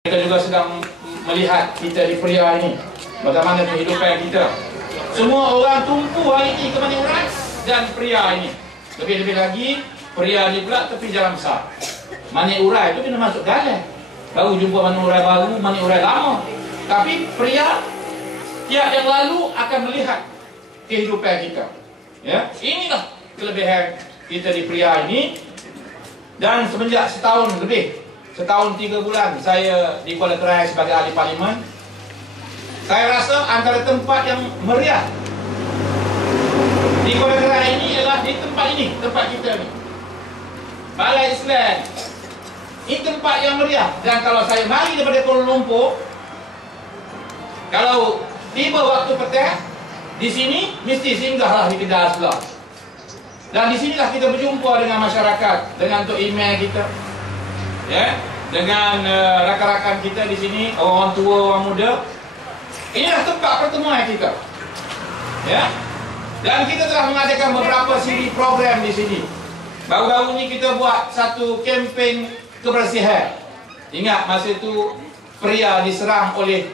Kita juga sedang melihat kita di Peria ini, bagaimana kehidupan kita. Semua orang tumpu hari ini ke Mani Urai dan Peria ini. Lebih-lebih lagi, Peria ni pula tepi jalan besar. Mani Urai itu kena masuk jalan. Baru jumpa Mani Urai baru, Mani Urai lama. Tapi Peria tiap yang lalu akan melihat kehidupan kita. Ya, inilah kelebihan kita di Peria ini. Dan semenjak setahun lebih, setahun 3 bulan saya di Kuala Terai sebagai ahli parlimen, saya rasa antara tempat yang meriah di Kuala Terai ini ialah di tempat ini, tempat kita ni, Balai Islam. Ini tempat yang meriah. Dan kalau saya mari daripada Kuala Lumpur, kalau tiba waktu petang, di sini mesti singgahlah di kedai sebelah. Dan di sinilah kita berjumpa dengan masyarakat, dengan Tok Email kita, ya, dengan rakan-rakan kita di sini, orang tua, orang muda. Inilah tempat pertemuan kita, ya. Dan kita telah mengadakan beberapa siri program di sini. Baru-baru ni kita buat satu kempen kebersihan. Ingat masa itu Peria diserang oleh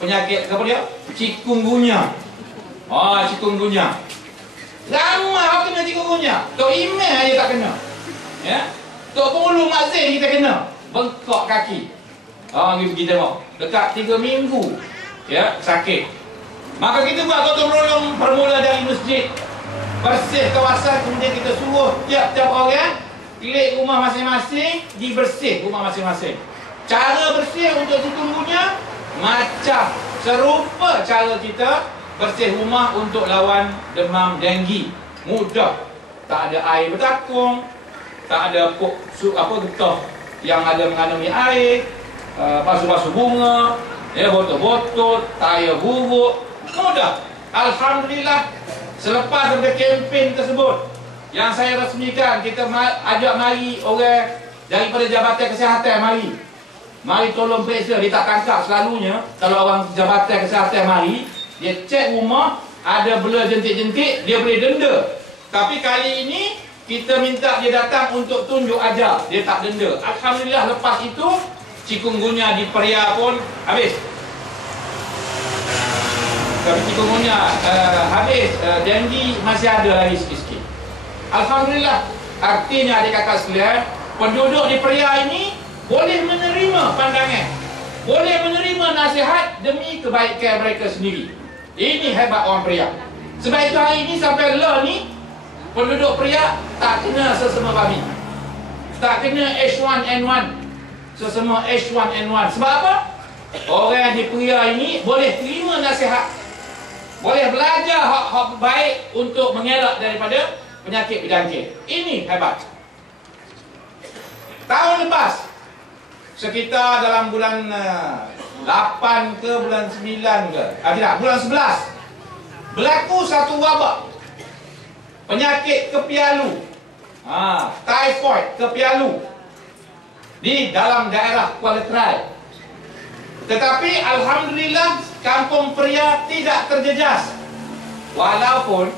penyakit apa dia? Chikungunya. Chikungunya. Ramai orang kena chikungunya. Tok Email aja tak kena, ya. Tok Pulu Mak Zain kita kena, bengkak kaki. Pergi tengok, dekat 3 minggu, ya, sakit. Maka kita buat gotong royong bermula dari masjid, bersih kawasan, kemudian kita suruh tiap-tiap orang pilih rumah masing-masing, dibersih rumah masing-masing. Cara bersih untuk chikungunya macam serupa cara kita bersih rumah untuk lawan demam denggi. Mudah, tak ada air bertakung, tak ada getah yang ada mengandungi air, basuh-basuh bunga, ya, botol-botol, tayar buruk. Mudah. Alhamdulillah, selepas daripada kempen tersebut yang saya resmikan, kita ajak mari orang daripada Jabatan Kesihatan mari tolong periksa. Dia tak tangkap selalunya. Kalau orang Jabatan Kesihatan mari, dia cek rumah, ada bela jentik-jentik, dia boleh denda. Tapi kali ini kita minta dia datang untuk tunjuk ajar, dia tak denda. Alhamdulillah, lepas itu chikungunya di Peria pun habis. Tapi chikungunya habis, denggi masih ada lagi sikit-sikit. Alhamdulillah. Artinya adik kakak sekalian, penduduk di Peria ini boleh menerima pandangan, boleh menerima nasihat demi kebaikan mereka sendiri. Ini hebat orang Peria. Sebab itu hari ini sampai lah ni, penduduk Peria tak kena sesama babi, tak kena H1N1, sesama H1N1. Sebab apa? Orang di Peria ini boleh terima nasihat, boleh belajar hak-hak baik untuk mengelak daripada penyakit berjangkit. Ini hebat. Tahun lepas, sekitar dalam bulan 8 ke bulan 9 ke, tidak, bulan 11, berlaku satu wabak penyakit kepialu, typhoid kepialu di dalam daerah Kuala Terai. Tetapi alhamdulillah, kampung Peria tidak terjejas. Walaupun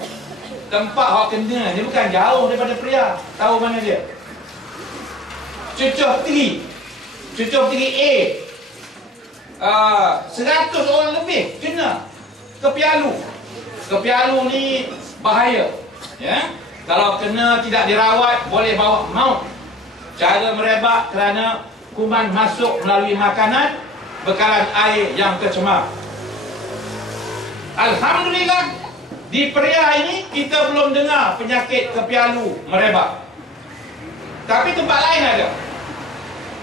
tempat awak kena ni bukan jauh daripada Peria. Tahu mana dia? Cucuk Teri A. 100 orang lebih kena kepialu. Kepialu ni bahaya, ya. Kalau kena tidak dirawat, boleh bawa maut. Cara merebak kerana kuman masuk melalui makanan, bekalan air yang tercemar. Alhamdulillah, di Peria ini kita belum dengar penyakit kepialu merebak. Tapi tempat lain ada.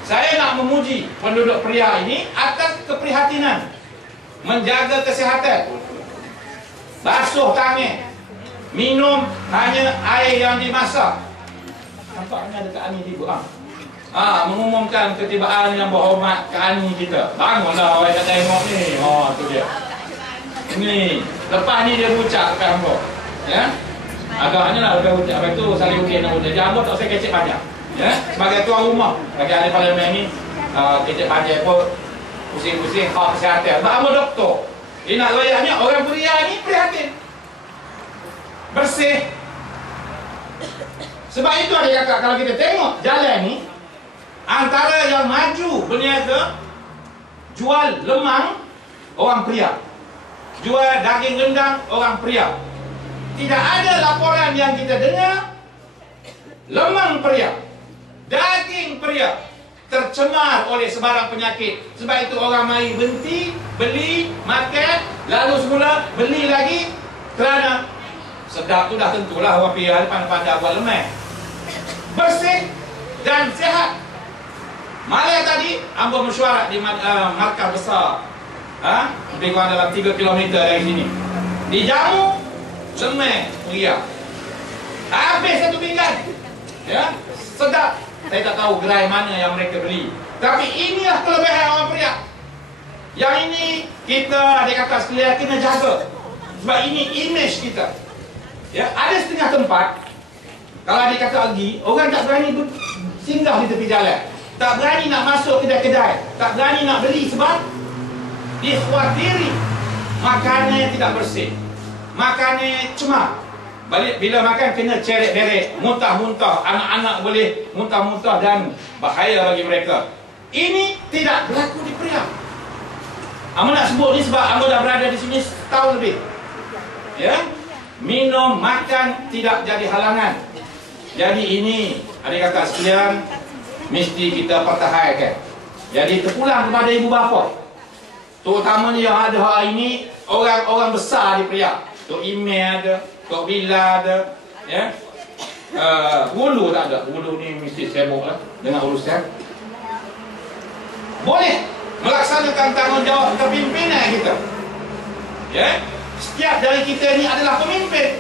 Saya nak memuji penduduk Peria ini atas keprihatinan menjaga kesihatan, basuh tangan, minum hanya air yang dimasak. Nampaknya ada Kak Ani tiba. Mengumumkan ketibaan yang berhormat Kak Ani kita. Bangunlah orang nak tengok ni. Tu dia. Ni, lepas ni dia ucap kat hamba, ya. Agaknya lah dia ucap. Lepas tu saling ukir nak ucap. Jangan tak saya kecek banyak, ya. Sebagai tuan rumah, bagi ahli parlimen ni, kecek banyak pun pusing-pusing hak kesihatan. Hamba doktor. Dia nak layaknya orang Peria ni prihatin, bersih. Sebab itu adik kakak, kalau kita tengok jalan ni, antara yang maju berniaga jual lemang orang pria, jual daging rendang orang pria. Tidak ada laporan yang kita dengar lemang pria, daging pria tercemar oleh sebarang penyakit. Sebab itu orang mari berhenti beli, makan, lalu semula beli lagi kerana sedap tu dah tentulah orang pria pandai-pandai buat lemang, bersih dan sihat. Malam tadi ambo mesyuarat di markah besar, lebih kurang dalam 3 km dari sini, dijamu lemang pria habis 1 pinggan, ya, sedap. Saya tak tahu gerai mana yang mereka beli, tapi inilah kelebihan orang pria. Yang ini kita adik kakak sekalian kena jaga, sebab ini image kita, ya. Ada setengah tempat kalau adik kakak pergi, orang tak berani singgah di tepi jalan, tak berani nak masuk kedai-kedai, tak berani nak beli sebab dikhawatiri makannya tidak bersih, makannya cemar. Balik bila makan kena ceret-beret, muntah-muntah, anak-anak boleh muntah-muntah dan bahaya bagi mereka. Ini tidak berlaku di Periak. Amba nak sebut ni sebab amba dah berada di sini setahun lebih, ya. Minum, makan tidak jadi halangan. Jadi ini adik kakak sekalian mesti kita pertahankan. Jadi terpulang kepada ibu bapa, terutamanya yang ada hari ini, orang-orang besar di Periak. Tok Ime ada, Tok Bila ada, ya. Hulu tak ada. Hulu ni mesti sibuk lah dengan urusan. Boleh melaksanakan tanggungjawab kepimpinan kita, ya. Setiap dari kita ni adalah pemimpin.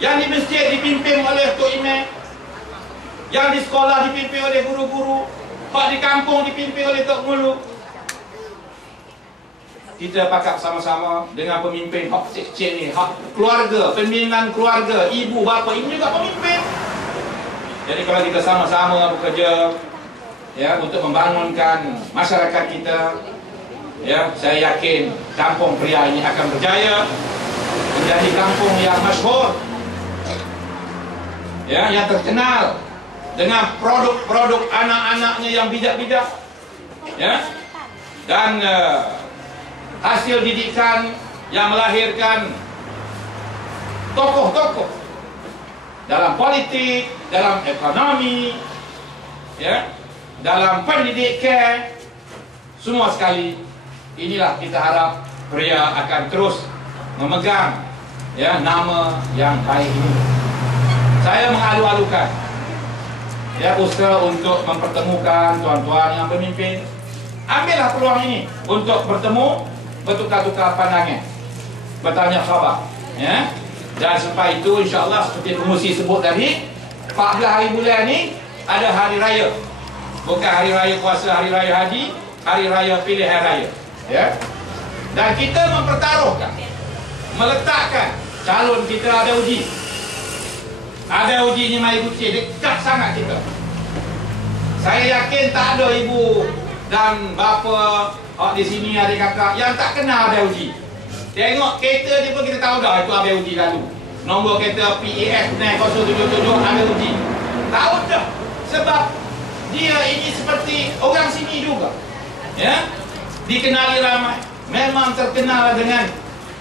Yang di masjid dipimpin oleh Tok Ime, yang di sekolah dipimpin oleh guru-guru, hak di kampung dipimpin oleh Tok Hulu. Kita pakat sama-sama dengan pemimpin hak kecil-kecil ni, hak keluarga, pembinaan keluarga, ibu bapa ini juga pemimpin. Jadi kalau kita sama-sama bekerja, ya, untuk membangunkan masyarakat kita, ya, saya yakin kampung Periak ini akan berjaya menjadi kampung yang masyhur, ya, yang terkenal dengan produk-produk anak-anaknya yang bijak-bijak, ya, dan hasil didikan yang melahirkan tokoh-tokoh dalam politik, dalam ekonomi, ya, dalam pendidikan, semua sekali. Inilah kita harap Periak akan terus memegang, ya, nama yang baik ini. Saya mengalu-alukan, ya, usaha untuk mempertemukan tuan-tuan yang pemimpin. Ambillah peluang ini untuk bertemu, bertukar-tukar pandangan, bertanya khabar, ya. Dan selepas itu insya-Allah seperti pengusi sebut tadi, 14 hari bulan ni ada hari raya. Bukan hari raya puasa, hari raya haji, hari raya pilihan raya, ya. Dan kita mempertaruhkan, meletakkan calon kita ada uji. Ada uji ni mai uji dekat sangat kita. Saya yakin tak ada ibu dan bapa di sini, adik kakak yang tak kenal ada uji. Tengok kereta dia pun kita tahu dah itu ada uji lalu. Nombor kereta PES 9077 ada uji. Tahu dah. Sebab dia ini seperti orang sini juga, ya. Dikenali ramai. Memang terkenal dengan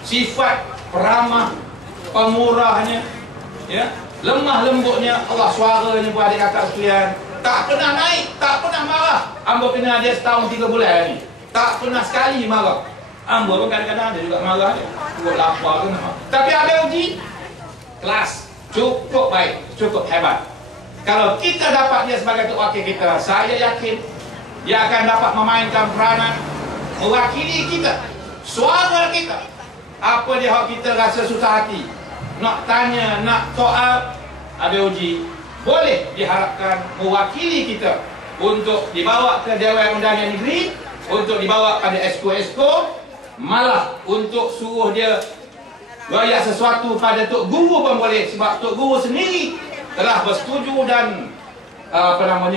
sifat peramah, pemurahnya, ya. Lemah lembutnya. Allah, suaranya buat adik kakak sekalian, tak pernah naik, tak pernah marah. Ambo kena dia setahun 3 bulan ni, tak pernah sekali marah. Ambo pun kadang-kadang ada juga marah dia, buat lapar ke apa. Tapi ada uji kelas cukup baik, cukup hebat. Kalau kita dapat dia sebagai tok wakil kita, saya yakin dia akan dapat memainkan peranan mewakili kita, suara kita. Apa dia hak kita rasa susah hati, nak tanya, nak soal, ada uji, boleh diharapkan mewakili kita untuk dibawa ke Dewan Undangan Negeri, untuk dibawa pada esko-esko, malah untuk suruh dia royak sesuatu pada Tok Guru pun boleh, sebab Tok Guru sendiri telah bersetuju dan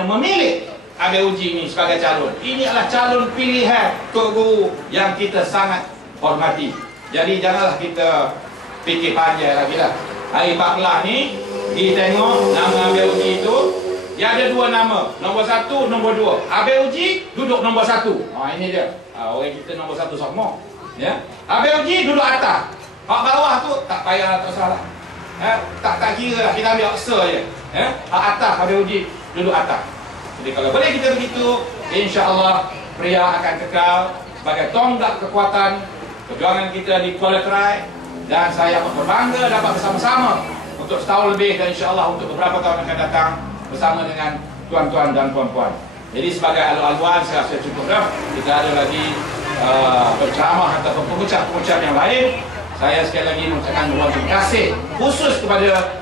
memilih ada uji ini sebagai calon. Ini adalah calon pilihan Tok Guru yang kita sangat hormati. Jadi janganlah kita fikir panjang lagi lah. Hari 14 ni kita tengok nama ambil uji itu, Yang ada dua nama, nombor 1, nombor 2. Habis uji, duduk nombor 1. Ini dia. Orang kita nombor 1 sama. Ya. Habis uji, duduk atas. Hak bawah tu tak payah, tak salah. Tak kira lah, kita ambil aksa je. Hak atas, habis uji, duduk atas. Jadi kalau boleh kita begitu, insya-Allah pria akan kekal sebagai tonggak kekuatan perjuangan kita di Kuala Terai, dan saya berbangga dapat bersama-sama untuk setahun lebih, dan insya-Allah untuk beberapa tahun akan datang bersama dengan tuan-tuan dan puan-puan. Jadi sebagai alu-aluan saya rasa cukup dah. Kita ada lagi berceramah atau pengucap-pengucap yang lain. Saya sekali lagi mengucapkan terima kasih khusus kepada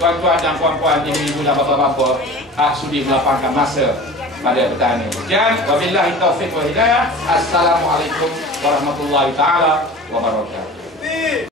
tuan-tuan dan puan-puan, ibu-ibu dan bapa-bapa sudi melapangkan masa pada petang ini. Sekian, wabillahi taufiq wal hidayah. Assalamualaikum warahmatullahi taala wabarakatuh.